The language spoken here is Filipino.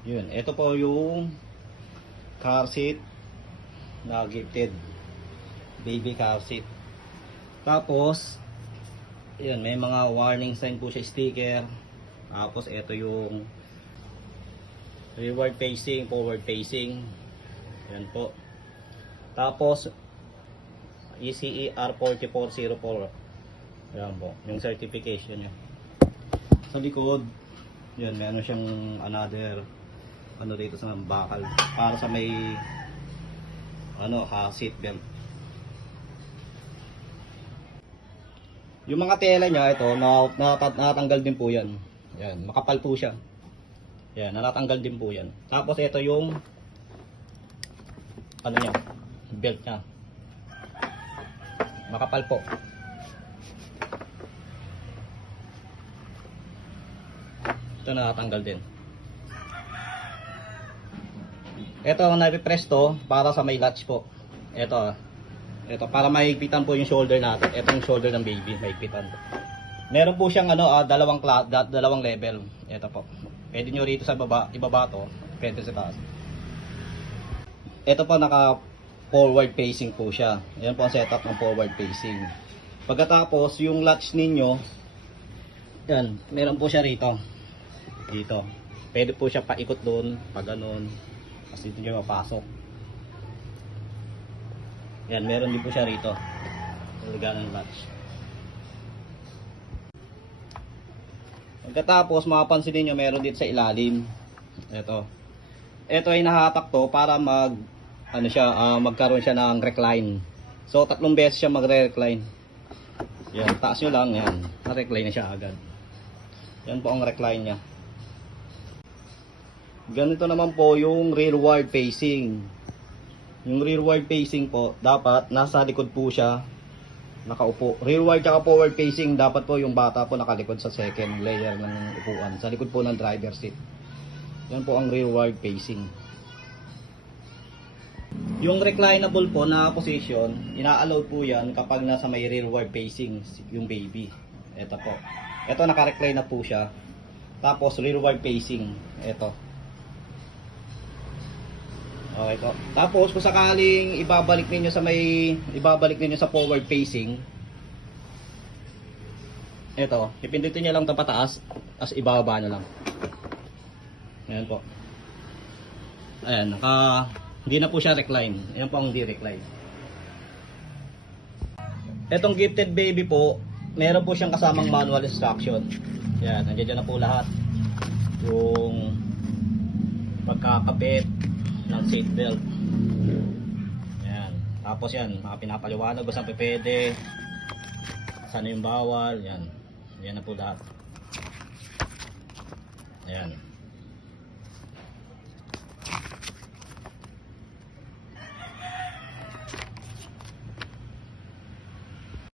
Yun, ito po yung car seat na gifted. Baby car seat. Tapos, yun, may mga warning sign po siya, sticker. Tapos, ito yung rearward facing, forward facing. Yan po. Tapos, ECE R4404. Yan po, yung certification niya. Sa likod, yun, meron siyang another ano dito sa bakal para sa may seat belt. Yung mga tela niya ito, natanggal din po yan. Yan, makapal po siya. Yan, natanggal din po yan. Tapos ito yung ano niya, belt niya. Makapal po. Ito nakatanggal din. Ito ang napipress to para sa may latch po. Ito para mahigpitan po yung shoulder natin. Ito yung shoulder ng baby, mahigpitan. Meron po siyang dalawang level. Ito po. Pwede nyo rito sa ibaba to, pwede sa taas. Ito po naka forward facing po siya. Yan po ang setup ng forward facing. Pagkatapos yung latch ninyo, yan, meron po siya rito. Dito. Pwede po siya paikot doon, pag ganun. Kasi dito nyo mapasok. Yan, meron din po siya rito. Talaga ng latch. Pagkatapos, mapapansin niyo meron dito sa ilalim. Ito. Ito ay nahatak to para magkaroon siya ng recline. So, 3 beses siya magre-recline. Yan, taas nyo lang, yan. Na-recline na siya agad. Yan po ang recline niya. Ganito naman po yung rearward facing. Yung rearward facing po, dapat nasa likod po siya nakaupo. Rearward at forward facing, dapat po yung bata po nakalikod sa second layer ng upuan. Sa likod po ng driver seat. Yan po ang rearward facing. Yung reclinable po na position, ina-allow po yan kapag nasa may rearward facing yung baby. Ito po. Ito naka-recline na po siya. Tapos rearward facing. Ito. Okay po. Tapos kung sakaling ibabalik ninyo sa forward facing, ito, ipindutin niyo lang 'to pataas, as ibaba na lang. Ayan po. Ayan, hindi na po siya recline. Ayan po ang hindi recline. Etong gifted baby po, meron po siyang kasamang manual instruction. Ayan, nandiyan na po lahat. Yung pagkakabit ng seat belt. Yan. Tapos yan, mga pinapaliwanag kung saan pwede, saan yung bawal, yan. Yan na po lahat. Yan.